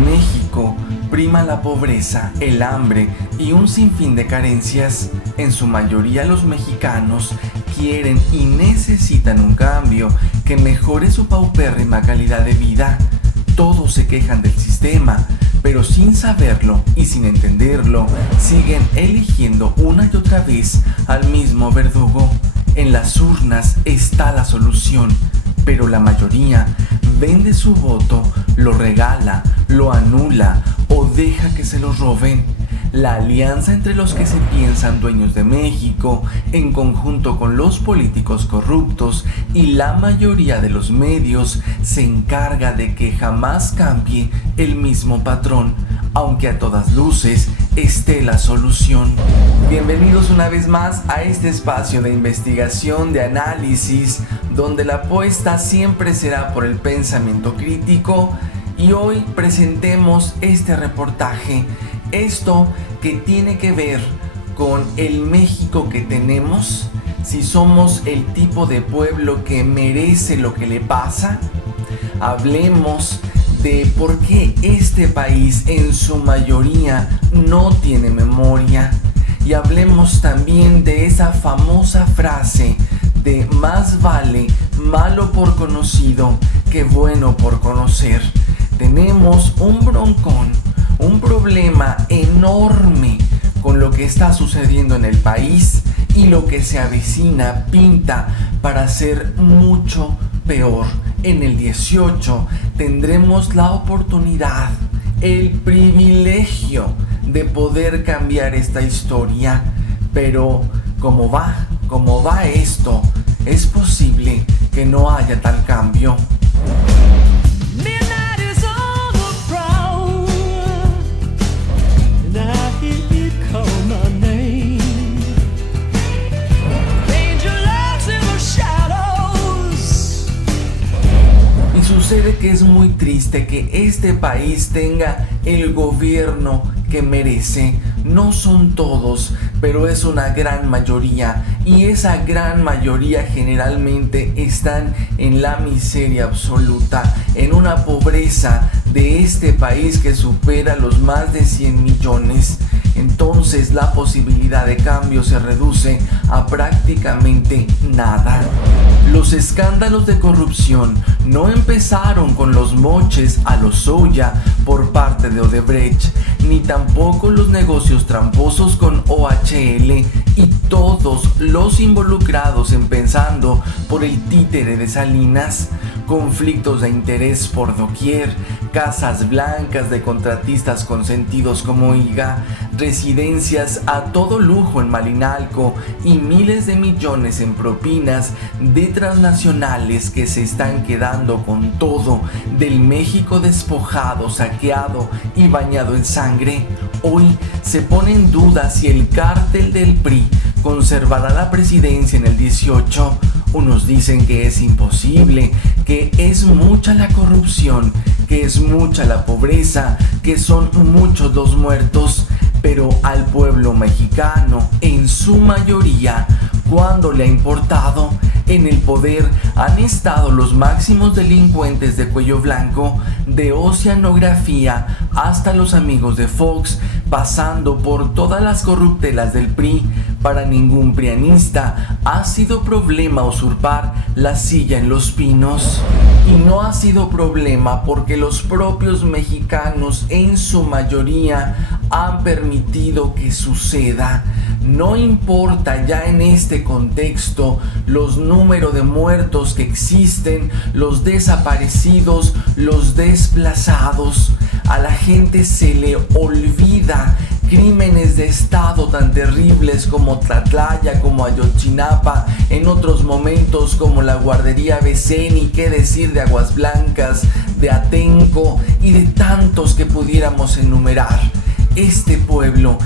En México prima la pobreza, el hambre y un sinfín de carencias. En su mayoría los mexicanos quieren y necesitan un cambio que mejore su paupérrima calidad de vida. Todos se quejan del sistema, pero sin saberlo y sin entenderlo, siguen eligiendo una y otra vez al mismo verdugo. En las urnas está la solución, pero la mayoría vende su voto, lo regala, lo anula o deja que se lo roben. La alianza entre los que se piensan dueños de México, en conjunto con los políticos corruptos y la mayoría de los medios, se encarga de que jamás cambie el mismo patrón, aunque a todas luces esté la solución. Bienvenidos una vez más a este espacio de investigación, de análisis, donde la apuesta siempre será por el pensamiento crítico, y hoy presentemos este reportaje. Esto que tiene que ver con el México que tenemos, si somos el tipo de pueblo que merece lo que le pasa. Hablemos de por qué este país en su mayoría no tiene memoria. Y hablemos también de esa famosa frase de más vale malo por conocido que bueno por conocer. Tenemos un broncón, un problema enorme con lo que está sucediendo en el país, y lo que se avecina pinta para ser mucho peor. En el 18 tendremos la oportunidad, el privilegio de poder cambiar esta historia, pero ¿cómo va esto? Es posible que no haya tal cambio. Sucede que es muy triste que este país tenga el gobierno que merece. No son todos, pero es una gran mayoría, y esa gran mayoría generalmente están en la miseria absoluta, en una pobreza de este país que supera los más de 100 millones. Entonces la posibilidad de cambio se reduce a prácticamente nada. Los escándalos de corrupción no empezaron con los moches a Lozoya por parte de Odebrecht, ni tampoco los negocios tramposos con OHL y todos los involucrados, empezando por el títere de Salinas. Conflictos de interés por doquier, casas blancas de contratistas consentidos como IGA, residencias a todo lujo en Malinalco y miles de millones en propinas de transnacionales que se están quedando con todo del México despojado, saqueado y bañado en sangre. Hoy se pone en duda si el cártel del PRI conservará la presidencia en el 18. Unos dicen que es imposible, que es mucha la corrupción, que es mucha la pobreza, que son muchos los muertos, pero al pueblo mexicano, en su mayoría, ¿cuándo le ha importado? En el poder han estado los máximos delincuentes de cuello blanco, de oceanografía hasta los amigos de Fox, pasando por todas las corruptelas del PRI. Para ningún prianista ha sido problema usurpar la silla en Los Pinos. Y no ha sido problema porque los propios mexicanos en su mayoría han permitido que suceda. No importa ya en este contexto los números de muertos que existen, los desaparecidos, los desplazados. A la gente se le olvida crímenes de estado tan terribles como Tlatlaya, como Ayotzinapa, en otros momentos como la guardería Beceni, qué decir de Aguas Blancas, de Atenco y de tantos que pudiéramos enumerar. Este pueblo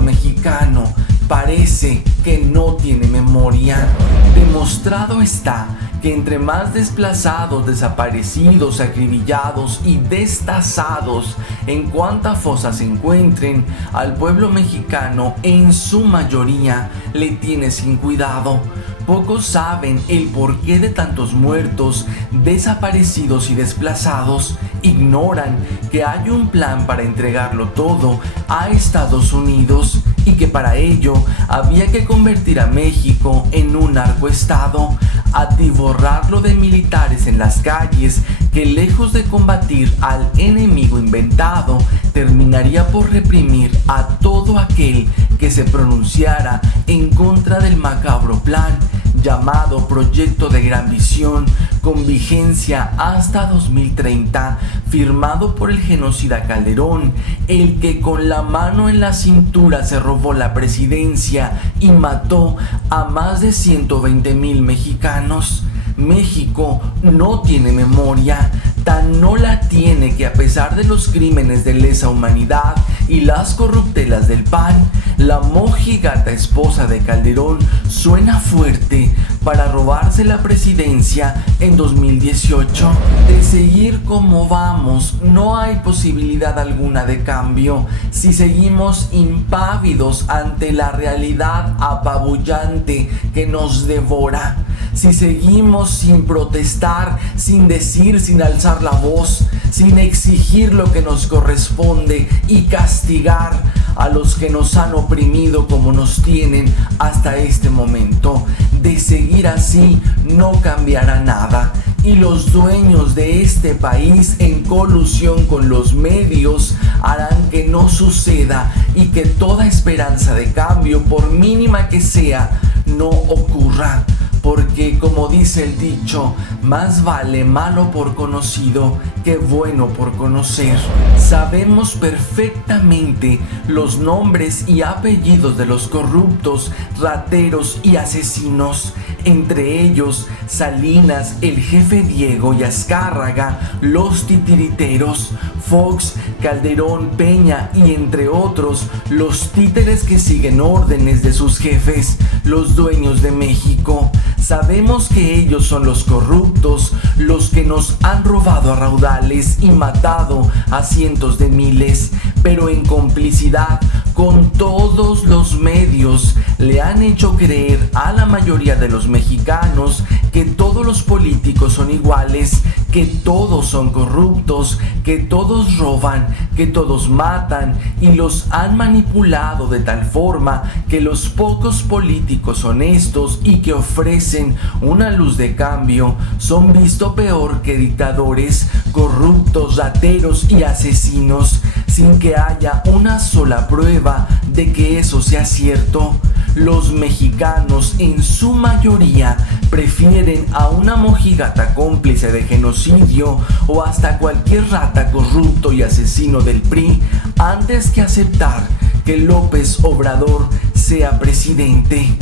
mexicano parece que no tiene memoria. Demostrado está que entre más desplazados, desaparecidos, acribillados y destazados en cuantas fosas se encuentren, al pueblo mexicano en su mayoría le tiene sin cuidado. Pocos saben el porqué de tantos muertos, desaparecidos y desplazados. Ignoran que hay un plan para entregarlo todo a Estados Unidos y que para ello había que convertir a México en un narcoestado, atiborrarlo de militares en las calles que, lejos de combatir al enemigo inventado, terminaría por reprimir a todo aquel que se pronunciara en contra del macabro plan llamado Proyecto de Gran Visión, con vigencia hasta 2030, firmado por el genocida Calderón, el que con la mano en la cintura se robó la presidencia y mató a más de 120,000 mexicanos. México no tiene memoria, tan no la tiene que, a pesar de los crímenes de lesa humanidad y las corruptelas del PAN, la mojigata esposa de Calderón suena fuerte para robarse la presidencia en 2018. De seguir como vamos, no hay posibilidad alguna de cambio si seguimos impávidos ante la realidad apabullante que nos devora. Si seguimos sin protestar, sin decir, sin alzar la voz, sin exigir lo que nos corresponde y castigar a los que nos han oprimido como nos tienen hasta este momento. De seguir así no cambiará nada, y los dueños de este país, en colusión con los medios, harán que no suceda y que toda esperanza de cambio, por mínima que sea, no ocurra. Porque, como dice el dicho, más vale malo por conocido que bueno por conocer. Sabemos perfectamente los nombres y apellidos de los corruptos, rateros y asesinos, entre ellos Salinas, el jefe Diego y Azcárraga, los titiriteros, Fox, Calderón, Peña y entre otros, los títeres que siguen órdenes de sus jefes, los dueños de México. Sabemos que ellos son los corruptos, los que nos han robado a raudales y matado a cientos de miles, pero en complicidad con todos los medios le han hecho creer a la mayoría de los mexicanos que todos los políticos son iguales, que todos son corruptos, que todos roban, que todos matan, y los han manipulado de tal forma que los pocos políticos honestos y que ofrecen una luz de cambio son visto peor que dictadores, corruptos, rateros y asesinos, sin que haya una sola prueba de que eso sea cierto. Los mexicanos en su mayoría prefieren a una mojigata cómplice de genocidio o hasta cualquier rata corrupto y asesino del PRI antes que aceptar que López Obrador sea presidente.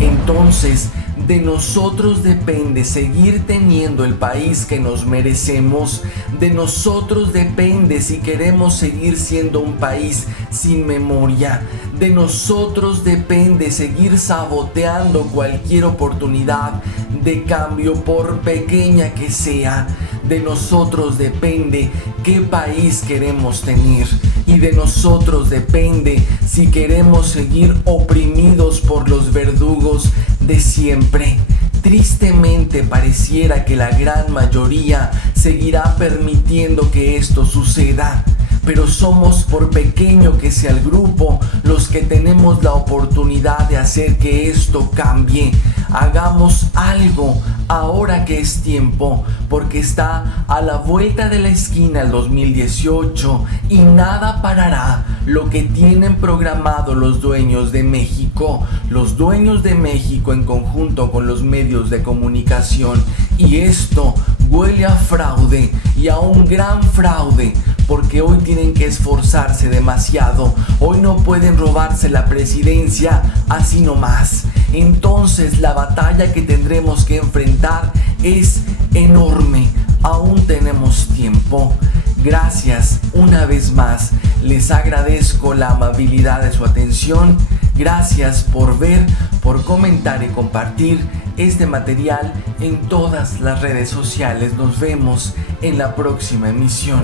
Entonces, de nosotros depende seguir teniendo el país que nos merecemos. De nosotros depende si queremos seguir siendo un país sin memoria. De nosotros depende seguir saboteando cualquier oportunidad de cambio, por pequeña que sea. De nosotros depende qué país queremos tener. Y de nosotros depende si queremos seguir oprimidos por los verdugos de siempre. Tristemente pareciera que la gran mayoría seguirá permitiendo que esto suceda, pero somos, por pequeño que sea el grupo, los que tenemos la oportunidad de hacer que esto cambie. Hagamos algo ahora que es tiempo, porque está a la vuelta de la esquina el 2018 y nada parará lo que tienen programado los dueños de México. Los dueños de México en conjunto con los medios de comunicación. Y esto huele a fraude, y a un gran fraude, porque hoy tienen que esforzarse demasiado. Hoy no pueden robarse la presidencia así nomás. Entonces la batalla que tendremos que enfrentar es enorme. Aún tenemos tiempo. Gracias una vez más. Les agradezco la amabilidad de su atención. Gracias por ver, por comentar y compartir este material en todas las redes sociales. Nos vemos en la próxima emisión.